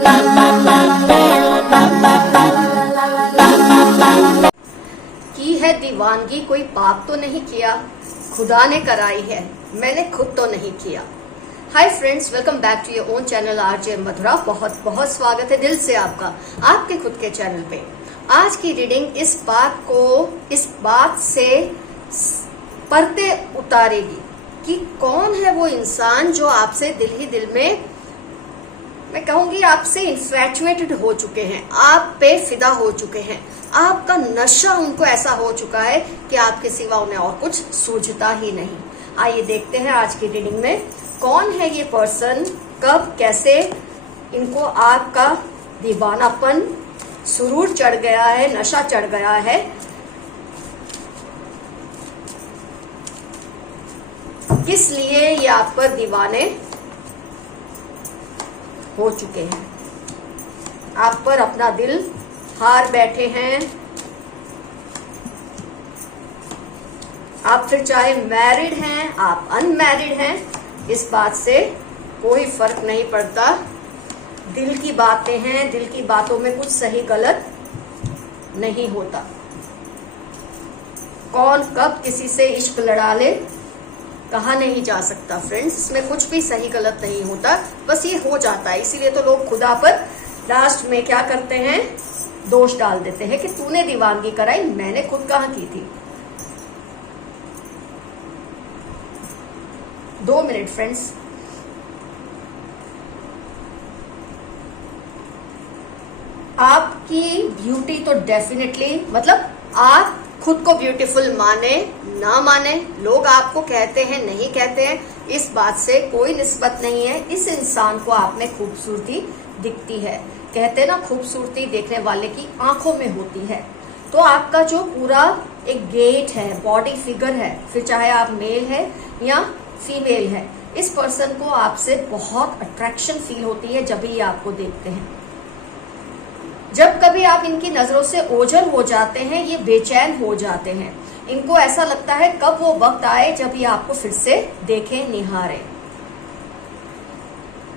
की है दीवानगी, कोई पाप तो नहीं किया, खुदा ने कराई है, मैंने खुद तो नहीं किया। Hi friends, welcome back to your own channel RJ Madhura. बहुत बहुत स्वागत है दिल से आपका आपके खुद के चैनल पे। आज की रीडिंग इस बात से पर्दे उतारेगी कि कौन है वो इंसान जो आपसे दिल ही दिल में, मैं कहूंगी, आपसे इन्फैचुएटेड हो चुके हैं, आप पे फिदा हो चुके हैं, आपका नशा उनको ऐसा हो चुका है कि आपके सिवा उन्हें और कुछ सूझता ही नहीं। आइए देखते हैं आज की रीडिंग में कौन है ये पर्सन, कब, कैसे इनको आपका दीवानापन, सुरूर चढ़ गया है, नशा चढ़ गया है, किस लिए ये आप पर दीवाने हो चुके हैं, आप पर अपना दिल हार बैठे हैं। आप फिर चाहे मैरिड हैं, आप अनमैरिड हैं, इस बात से कोई फर्क नहीं पड़ता। दिल की बातें हैं, दिल की बातों में कुछ सही गलत नहीं होता। कौन कब किसी से इश्क लड़ा ले कहा नहीं जा सकता फ्रेंड्स, इसमें कुछ भी सही गलत नहीं होता, बस ये हो जाता है। इसीलिए तो लोग खुदा पर लास्ट में क्या करते हैं, दोष डाल देते हैं कि तूने दीवानगी कराई, मैंने खुद कहाँ की थी। 2 मिनट फ्रेंड्स। आपकी ब्यूटी तो डेफिनेटली, मतलब आप खुद को ब्यूटीफुल माने ना माने, लोग आपको कहते हैं नहीं कहते हैं, इस बात से कोई निस्बत नहीं है। इस इंसान को आप में खूबसूरती दिखती है। कहते हैं ना, खूबसूरती देखने वाले की आंखों में होती है। तो आपका जो पूरा एक गेट है, बॉडी फिगर है, फिर चाहे आप मेल है या फीमेल है, इस पर्सन को आपसे बहुत अट्रैक्शन फील होती है जब ये आपको देखते हैं। जब कभी आप इनकी नजरों से ओझल हो जाते हैं, ये बेचैन हो जाते हैं। इनको ऐसा लगता है कब वो वक्त आए जब ये आपको फिर से देखें, निहारें।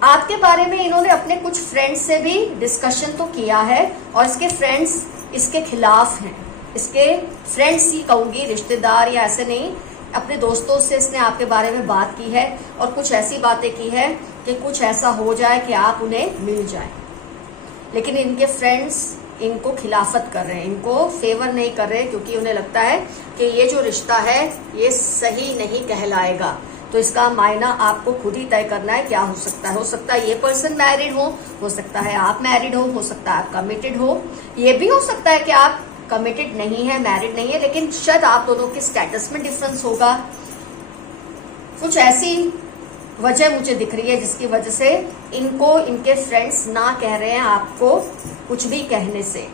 आपके बारे में इन्होंने अपने कुछ फ्रेंड्स से भी डिस्कशन तो किया है, और इसके फ्रेंड्स इसके खिलाफ हैं। इसके फ्रेंड्स ही कहूंगी, रिश्तेदार या ऐसे नहीं, अपने दोस्तों से इसने आपके बारे में बात की है और कुछ ऐसी बातें की है कि कुछ ऐसा हो जाए कि आप उन्हें मिल जाए। लेकिन इनके फ्रेंड्स इनको खिलाफत कर रहे हैं, इनको फेवर नहीं कर रहे, क्योंकि उन्हें लगता है कि ये जो रिश्ता है ये सही नहीं कहलाएगा। तो इसका मायना आपको खुद ही तय करना है क्या हो सकता है। हो सकता है ये पर्सन मैरिड हो सकता है आप मैरिड हो सकता है आप कमिटेड हो, ये भी हो सकता है कि आप कमिटेड नहीं है, मैरिड नहीं है, लेकिन शायद आप दोनों के स्टेटस में डिफरेंस होगा। कुछ ऐसी वजह मुझे दिख रही है जिसकी वजह से इनको इनके फ्रेंड्स ना कह रहे हैं आपको कुछ भी कहने से।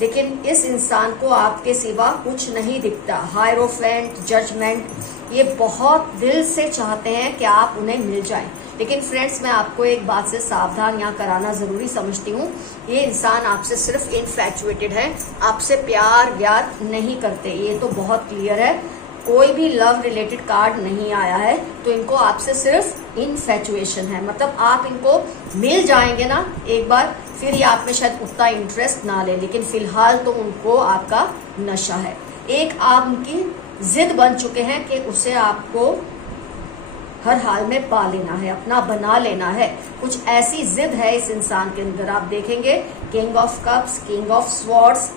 लेकिन इस इंसान को आपके सिवा कुछ नहीं दिखता। हायरोफेंट, जजमेंट, ये बहुत दिल से चाहते हैं कि आप उन्हें मिल जाएं। लेकिन फ्रेंड्स, मैं आपको एक बात से सावधान यहाँ कराना जरूरी समझती हूँ, ये इंसान आपसे सिर्फ इनफैचुएटेड है, आपसे प्यार व्यार नहीं करते। ये तो बहुत क्लियर है, कोई भी लव रिलेटेड कार्ड नहीं आया है। तो इनको आपसे सिर्फ इनफैचुएशन है, मतलब आप इनको मिल जाएंगे ना एक बार, फिर ये आप में शायद उतना इंटरेस्ट ना ले, लेकिन फिलहाल तो उनको आपका नशा है। एक आप उनकी जिद बन चुके हैं कि उसे आपको हर हाल में पा लेना है, अपना बना लेना है। कुछ ऐसी जिद है इस इंसान के अंदर। आप देखेंगे king of cups, king of swords,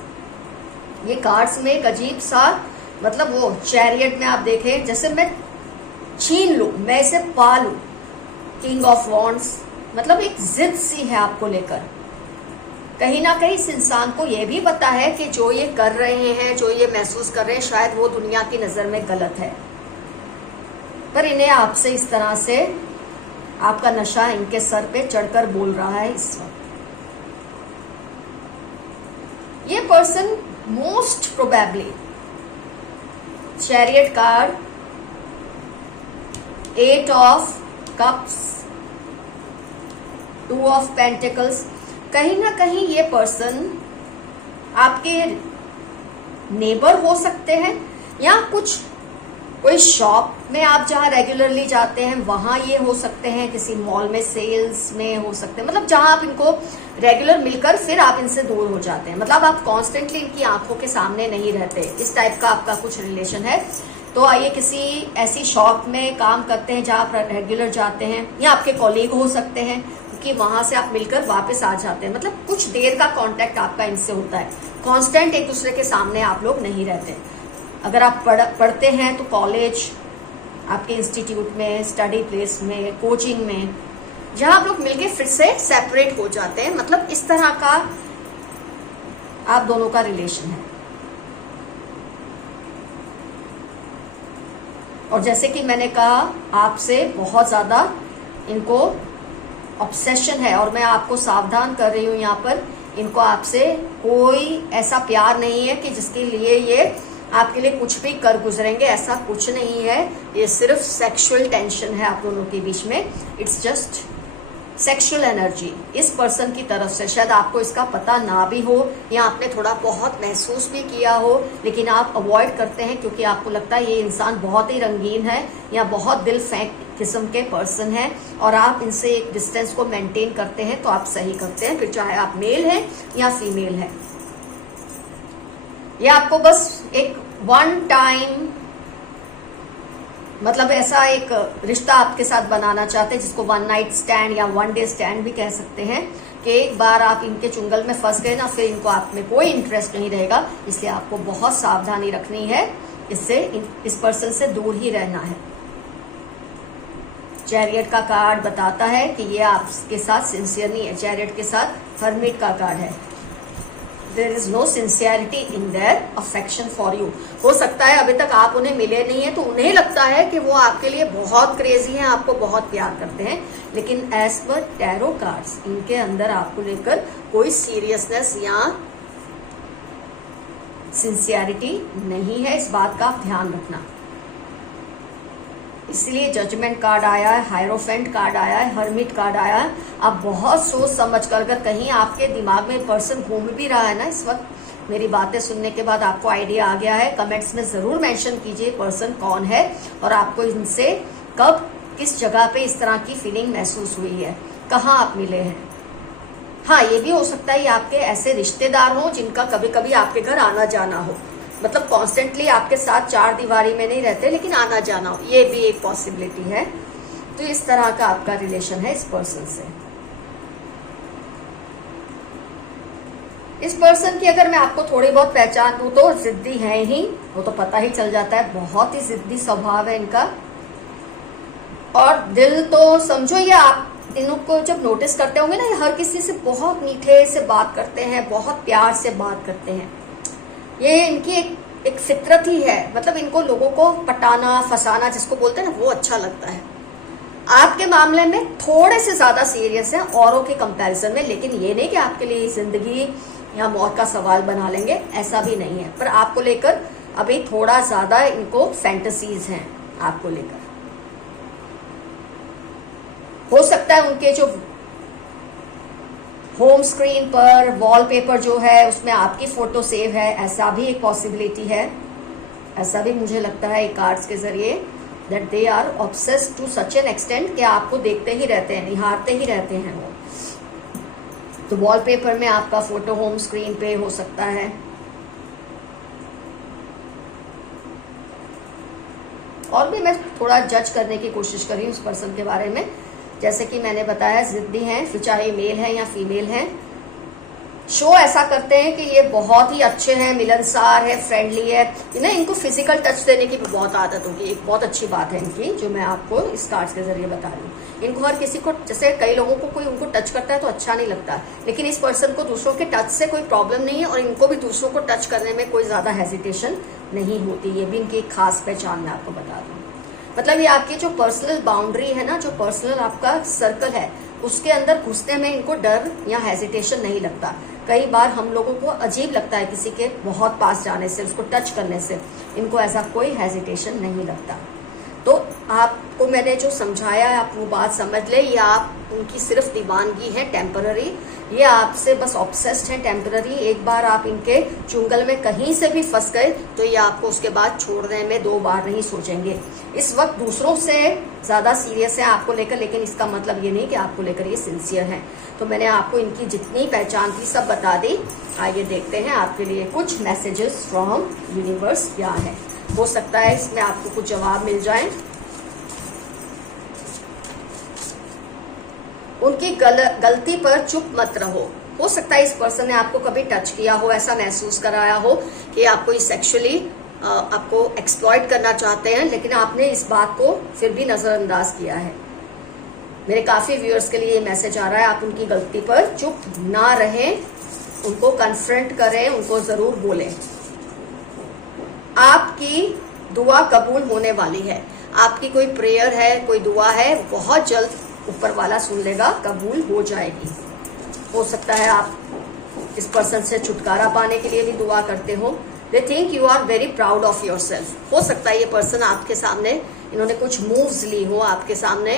ये कार्ड्स में एक अजीब सा, मतलब वो चैरियट में आप देखें जैसे मैं छीन लूं, मैं इसे पा लूं। किंग ऑफ वॉन्ड्स, मतलब एक जिद सी है आपको लेकर। कहीं ना कहीं इस इंसान को यह भी पता है कि जो ये कर रहे हैं, जो ये महसूस कर रहे हैं, शायद वो दुनिया की नजर में गलत है, पर इन्हें आपसे इस तरह से आपका नशा इनके सर पे चढ़कर बोल रहा है इस वक्त। ये person most probably chariot card, 8 of cups, 2 of pentacles, कहीं ना कहीं ये पर्सन आपके नेबर हो सकते हैं या कुछ कोई शॉप में आप जहाँ रेगुलरली जाते हैं वहां ये हो सकते हैं, किसी मॉल में सेल्स में हो सकते हैं, मतलब जहां आप इनको रेगुलर मिलकर फिर आप इनसे दूर हो जाते हैं, मतलब आप कॉन्स्टेंटली इनकी आंखों के सामने नहीं रहते, इस टाइप का आपका कुछ रिलेशन है। तो आइए किसी ऐसी शॉप में काम करते हैं जहाँ आप रेगुलर जाते हैं, या आपके कॉलीग हो सकते हैं, क्योंकि वहां से आप मिलकर वापस आ जाते हैं, मतलब कुछ देर का कांटेक्ट आपका इनसे होता है, कांस्टेंट एक दूसरे के सामने आप लोग नहीं रहते। अगर आप पढ़ते हैं तो कॉलेज, आपके इंस्टीट्यूट में, स्टडी प्लेस में, कोचिंग में, जहां आप लोग मिलके फिर से सेपरेट हो जाते हैं, मतलब इस तरह का आप दोनों का रिलेशन है। और जैसे कि मैंने कहा, आपसे बहुत ज्यादा इनको ऑब्सेशन है, और मैं आपको सावधान कर रही हूं यहाँ पर, इनको आपसे कोई ऐसा प्यार नहीं है कि जिसके लिए ये आपके लिए कुछ भी कर गुजरेंगे, ऐसा कुछ नहीं है। ये सिर्फ सेक्सुअल टेंशन है आप दोनों के बीच में, इट्स जस्ट सेक्सुअल एनर्जी इस पर्सन की तरफ से। शायद आपको इसका पता ना भी हो, या आपने थोड़ा बहुत महसूस भी किया हो, लेकिन आप अवॉइड करते हैं क्योंकि आपको लगता है ये इंसान बहुत ही रंगीन है या बहुत दिल फेंक किस्म के पर्सन है, और आप इनसे एक डिस्टेंस को मेंटेन करते हैं, तो आप सही करते हैं, फिर चाहे आप मेल हैं या फीमेल हैं। ये आपको बस एक वन टाइम, मतलब ऐसा एक रिश्ता आपके साथ बनाना चाहते हैं, जिसको वन नाइट स्टैंड या वन डे स्टैंड भी कह सकते हैं, कि एक बार आप इनके चुंगल में फंस गए ना, फिर इनको आप में कोई इंटरेस्ट नहीं रहेगा। इसलिए आपको बहुत सावधानी रखनी है, इससे इस पर्सन से दूर ही रहना है। चैरियट का कार्ड बताता है कि ये आपके साथ सिंसियर नहीं है, चैरियट के साथ हर्मिट का कार्ड है। There is no sincerity in their affection for you. हो सकता है अभी तक आप उन्हें मिले नहीं है, तो उन्हें लगता है कि वो आपके लिए बहुत क्रेजी हैं, आपको बहुत प्यार करते हैं, लेकिन एज पर टैरो कार्ड्स इनके अंदर आपको लेकर कोई सीरियसनेस या सिंसियरिटी नहीं है, इस बात का ध्यान रखना। इसलिए जजमेंट कार्ड आया है, हायरोफेंट कार्ड आया है, हर्मिट कार्ड आया है। आप बहुत सोच समझ कर, अगर कहीं आपके दिमाग में पर्सन घूम भी रहा है ना इस वक्त, मेरी बातें सुनने के बाद आपको आइडिया आ गया है, कमेंट्स में जरूर मेंशन कीजिए पर्सन कौन है, और आपको इनसे कब किस जगह पे इस तरह की फीलिंग महसूस हुई है, कहाँ आप मिले हैं। हाँ, ये भी हो सकता है ये आपके ऐसे रिश्तेदार हों जिनका कभी कभी आपके घर आना जाना हो, मतलब कॉन्स्टेंटली आपके साथ चार दीवारी में नहीं रहते, लेकिन आना जाना हो, ये भी एक पॉसिबिलिटी है। तो इस तरह का आपका रिलेशन है इस पर्सन से। इस पर्सन की अगर मैं आपको थोड़ी बहुत पहचान दूं तो जिद्दी है ही, वो तो पता ही चल जाता है, बहुत ही जिद्दी स्वभाव है इनका। और दिल तो समझो, ये आप इनको जब नोटिस करते होंगे ना, ये हर किसी से बहुत मीठे से बात करते हैं, बहुत प्यार से बात करते हैं। ये इनकी एक फितरत ही है, मतलब इनको लोगों को पटाना फसाना जिसको बोलते हैं ना, वो अच्छा लगता है। आपके मामले में थोड़े से ज्यादा सीरियस है औरों के कंपैरिजन में, लेकिन ये नहीं कि आपके लिए जिंदगी या मौत का सवाल बना लेंगे, ऐसा भी नहीं है। पर आपको लेकर अभी थोड़ा ज्यादा इनको फैंटेसीज हैं आपको लेकर। हो सकता है उनके जो होम स्क्रीन पर वॉलपेपर जो है उसमें आपकी फोटो सेव है, ऐसा भी एक पॉसिबिलिटी है। ऐसा भी मुझे लगता है कार्ड्स के जरिए, that they are obsessed to such an extent कि आपको देखते ही रहते हैं, निहारते ही रहते हैं वो। तो वॉलपेपर में आपका फोटो होम स्क्रीन पे हो सकता है। और भी मैं थोड़ा जज करने की कोशिश कर रही हूँ उस पर्सन के बारे में। जैसे कि मैंने बताया, जिद्दी हैं, फिर चाहे मेल है या फीमेल है। शो ऐसा करते हैं कि ये बहुत ही अच्छे हैं, मिलनसार है, फ्रेंडली है, इन्हें इनको फिजिकल टच देने की भी बहुत आदत होगी। एक बहुत अच्छी बात है इनकी, जो मैं आपको इस कार्ड्स के जरिए बता रही हूँ। इनको हर किसी को, जैसे कई लोगों को कोई उनको टच करता है तो अच्छा नहीं लगता, लेकिन इस पर्सन को दूसरों के टच से कोई प्रॉब्लम नहीं है, और इनको भी दूसरों को टच करने में कोई ज्यादा हेजिटेशन नहीं होती। ये भी इनकी एक खास पहचान मैं आपको बता दूँ। मतलब ये आपकी जो पर्सनल बाउंड्री है ना, जो पर्सनल आपका सर्कल है, उसके अंदर घुसने में इनको डर या हेजिटेशन नहीं लगता। कई बार हम लोगों को अजीब लगता है किसी के बहुत पास जाने से, उसको टच करने से, इनको ऐसा कोई हेजिटेशन नहीं लगता। तो आपको मैंने जो समझाया है, आप वो बात समझ ले, या आप उनकी सिर्फ दीवानगी है टेम्पररी, ये आपसे बस ऑब्सेस्ड है टेम्पररी। एक बार आप इनके चुंगल में कहीं से भी फंस गए तो ये आपको उसके बाद छोड़ने में 2 बार नहीं सोचेंगे। इस वक्त दूसरों से ज्यादा सीरियस है आपको लेकर, लेकिन इसका मतलब ये नहीं कि आपको लेकर ये सिंसियर है। तो मैंने आपको इनकी जितनी पहचान थी सब बता दी। आइए देखते हैं आपके लिए कुछ मैसेजेस फ्रॉम यूनिवर्स क्या है। हो सकता है इसमें आपको कुछ जवाब मिल जाए। उनकी गलती पर चुप मत रहो। हो सकता है इस पर्सन ने आपको कभी टच किया हो, ऐसा महसूस कराया हो कि आपको सेक्सुअली आपको एक्सप्लॉइट करना चाहते हैं, लेकिन आपने इस बात को फिर भी नजरअंदाज किया है। मेरे काफी व्यूअर्स के लिए ये मैसेज आ रहा है, आप उनकी गलती पर चुप ना रहें, उनको कन्फ्रंट करें, उनको जरूर बोलें। आपकी दुआ कबूल होने वाली है। आपकी कोई प्रेयर है, कोई दुआ है, बहुत जल्द ऊपर वाला सुन लेगा, कबूल हो जाएगी। हो सकता है आप इस पर्सन से छुटकारा पाने के लिए भी दुआ करते हो। They think you are very proud of yourself. हो सकता है ये पर्सन आपके सामने इन्होंने कुछ मूव्स ली हो, आपके सामने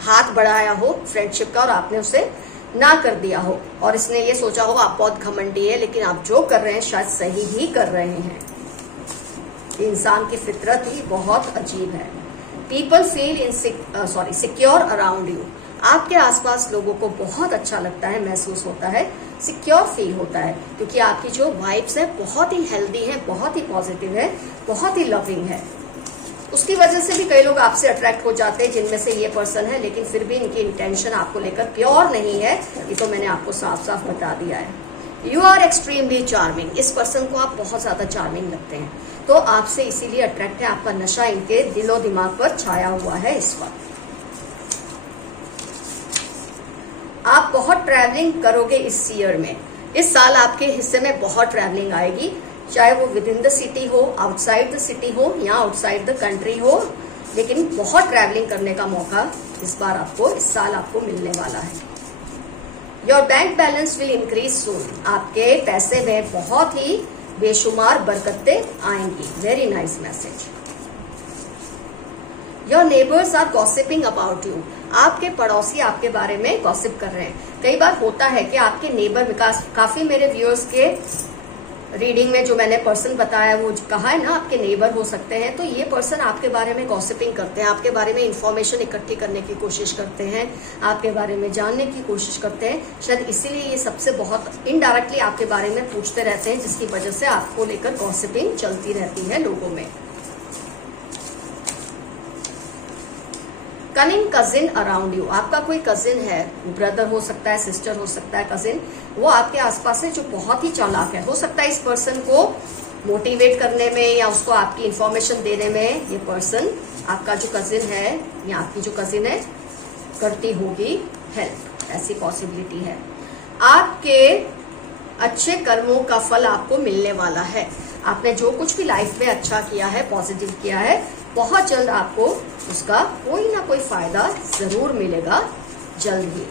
हाथ बढ़ाया हो फ्रेंडशिप का और आपने उसे ना कर दिया हो, और इसने ये सोचा हो आप बहुत घमंडी है, लेकिन आप जो कर रहे हैं शायद सही ही कर रहे हैं। इंसान की फितरत ही बहुत अजीब है। People feel secure around you. आपके आसपास लोगों को बहुत अच्छा लगता है, महसूस होता है, सिक्योर फील होता है, क्योंकि आपकी जो वाइब्स है बहुत ही हेल्दी है, बहुत ही पॉजिटिव है, बहुत ही लविंग है। उसकी वजह से भी कई लोग आपसे अट्रैक्ट हो जाते हैं, जिनमें से ये पर्सन है, लेकिन फिर भी इनकी इंटेंशन आपको लेकर प्योर नहीं है। ये तो मैंने आपको साफ साफ बता दिया है। You are extremely charming. इस पर्सन को आप बहुत ज्यादा चार्मिंग लगते हैं, तो आपसे इसीलिए अट्रैक्ट है। आपका नशा इनके दिलो दिमाग पर छाया हुआ है इस वक्त। आप बहुत ट्रैवलिंग करोगे इस ईयर में। इस साल आपके हिस्से में बहुत ट्रैवलिंग आएगी, चाहे वो विद इन द सिटी हो, आउटसाइड द सिटी हो या आउटसाइड द कंट्री हो, लेकिन बहुत ट्रैवलिंग करने का मौका इस बार आपको, इस साल आपको मिलने वाला है। Your bank balance will increase soon. आपके पैसे में बहुत ही बेशुमार बरकतें आएंगी। Very nice message. Your neighbours are gossiping about you. आपके पड़ोसी आपके बारे में गॉसिप कर रहे हैं। कई बार होता है कि आपके नेबर, काफी मेरे व्यूअर्स के रीडिंग में जो मैंने पर्सन बताया वो कहा है ना आपके नेबर हो सकते हैं, तो ये पर्सन आपके बारे में गॉसिपिंग करते हैं, आपके बारे में इंफॉर्मेशन इकट्ठी करने की कोशिश करते हैं, आपके बारे में जानने की कोशिश करते हैं। शायद इसीलिए ये सबसे बहुत इनडायरेक्टली आपके बारे में पूछते रहते हैं, जिसकी वजह से आपको लेकर गॉसिपिंग चलती रहती है लोगों में। Cunning cousin around you. आपका कोई कजिन है, ब्रदर हो सकता है, सिस्टर हो सकता है, कजिन, वो आपके आसपास है जो बहुत ही चालाक है। हो सकता है इस पर्सन को मोटिवेट करने में या उसको आपकी इंफॉर्मेशन देने में ये पर्सन, आपका जो कजिन है या आपकी जो कजिन है, करती होगी हेल्प। ऐसी पॉसिबिलिटी है। आपके अच्छे कर्मों का फल आपको मिलने वाला है। आपने जो कुछ भी लाइफ में अच्छा किया है, पॉजिटिव किया है, बहुत जल्द आपको उसका कोई ना कोई फायदा जरूर मिलेगा जल्द ही।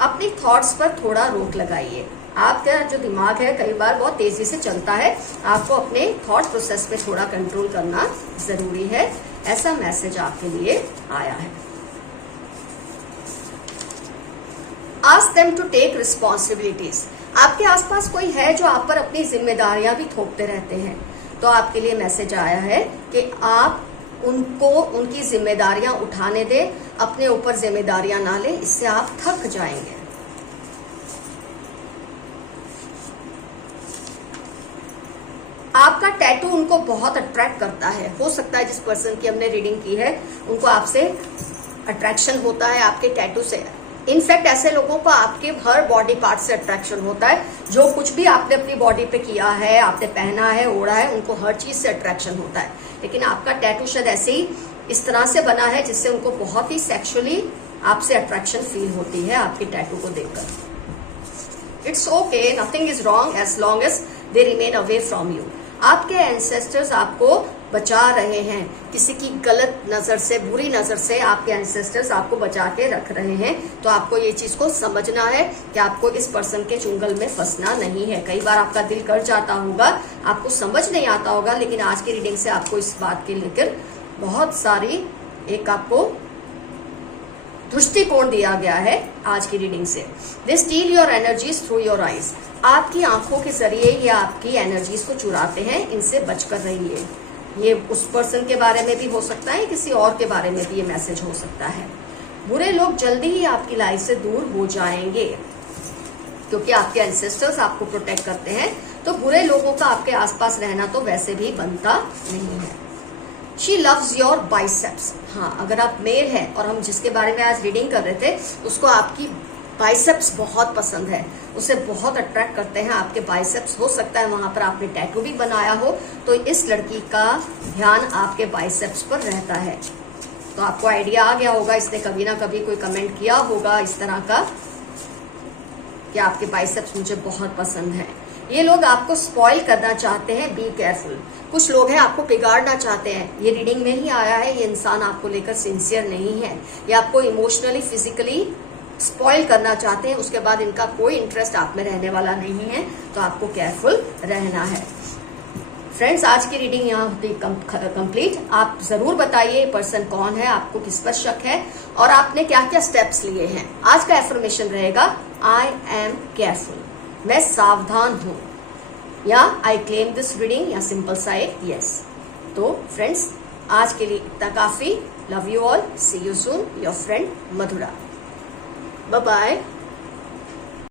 अपनी थॉट्स पर थोड़ा रोक लगाइए। आपका जो दिमाग है कई बार बहुत तेजी से चलता है, आपको अपने थॉट प्रोसेस पे थोड़ा कंट्रोल करना जरूरी है। ऐसा मैसेज आपके लिए आया है। Ask them to take responsibilities. आपके आसपास कोई है जो आप पर अपनी जिम्मेदारियां भी थोपते रहते हैं, तो आपके लिए मैसेज आया है कि आप उनको उनकी जिम्मेदारियां उठाने दें, अपने ऊपर जिम्मेदारियां ना लें, इससे आप थक जाएंगे। आपका टैटू उनको बहुत अट्रैक्ट करता है। हो सकता है जिस पर्सन की हमने रीडिंग की है उनको आपसे अट्रैक्शन होता है, आपके टैटू से। इनफैक्ट ऐसे लोगों को आपके हर बॉडी पार्ट से अट्रैक्शन होता है। जो कुछ भी आपने अपनी बॉडी पे किया है, आपने पहना है, ओढ़ा है, उनको हर चीज से अट्रैक्शन होता है। लेकिन आपका टैटू शायद ऐसे ही इस तरह से बना है जिससे उनको बहुत ही सेक्सुअली आपसे अट्रैक्शन फील होती है आपके टैटू को देखकर। It's okay, nothing is wrong as long as they remain away from you. आपके एंसेस्टर्स आपको बचा रहे हैं किसी की गलत नजर से, बुरी नजर से। आपके एंसेस्टर्स आपको बचा के रख रहे हैं। तो आपको ये चीज को समझना है कि आपको इस पर्सन के चुंगल में फंसना नहीं है। कई बार आपका दिल कर जाता होगा, आपको समझ नहीं आता होगा, लेकिन आज की रीडिंग से आपको इस बात के लेकर बहुत सारी एक आपको दृष्टिकोण दिया गया है आज की रीडिंग से। They steal your energies through your eyes, आपकी आंखों के जरिए ये आपकी एनर्जीज को चुराते हैं, इनसे बचकर रहिए। ये उस पर्सन के बारे में भी हो सकता है, किसी और के बारे में भी ये मैसेज हो सकता है। बुरे लोग जल्दी ही आपकी लाइफ से दूर हो जाएंगे, क्योंकि आपके एंसेस्टर्स आपको प्रोटेक्ट करते हैं, तो बुरे लोगों का आपके आसपास रहना तो वैसे भी बनता नहीं है। शी लव्स योर बाइसेप्स, हाँ अगर आप मेल हैं और हम जिसके बारे में आज रीडिंग कर रहे थे उसको आपकी बाइसेप्स बहुत पसंद है, उसे बहुत अट्रैक्ट करते हैं आपके बाइसेप्स। हो सकता है वहां पर आपने टैटू भी बनाया हो, तो इस लड़की का ध्यान आपके बाइसेप्स पर रहता है। तो आपको आइडिया आ गया होगा, इसने कभी ना कभी कोई कमेंट किया होगा इस तरह का कि आपके बाइसेप्स मुझे बहुत पसंद है। ये लोग आपको स्पॉइल करना चाहते हैं, बी केयरफुल। कुछ लोग हैं आपको बिगाड़ना चाहते हैं, ये रीडिंग में ही आया है। ये इंसान आपको लेकर सिंसियर नहीं है, ये आपको इमोशनली फिजिकली स्पॉइल करना चाहते हैं। उसके बाद इनका कोई इंटरेस्ट आप में रहने वाला नहीं है, तो आपको केयरफुल रहना है। फ्रेंड्स, आज की रीडिंग यहाँ होती कंप्लीट। आप जरूर बताइए पर्सन कौन है, आपको किस पर शक है और आपने क्या क्या स्टेप्स लिए हैं। आज का एफर्मेशन रहेगा आई एम केयरफुल, मैं सावधान हूं, या आई क्लेम दिस रीडिंग, या सिंपल सा एक यस। तो फ्रेंड्स, आज के लिए इतना काफी। Love you all, see you soon, your friend Madhura. Bye bye.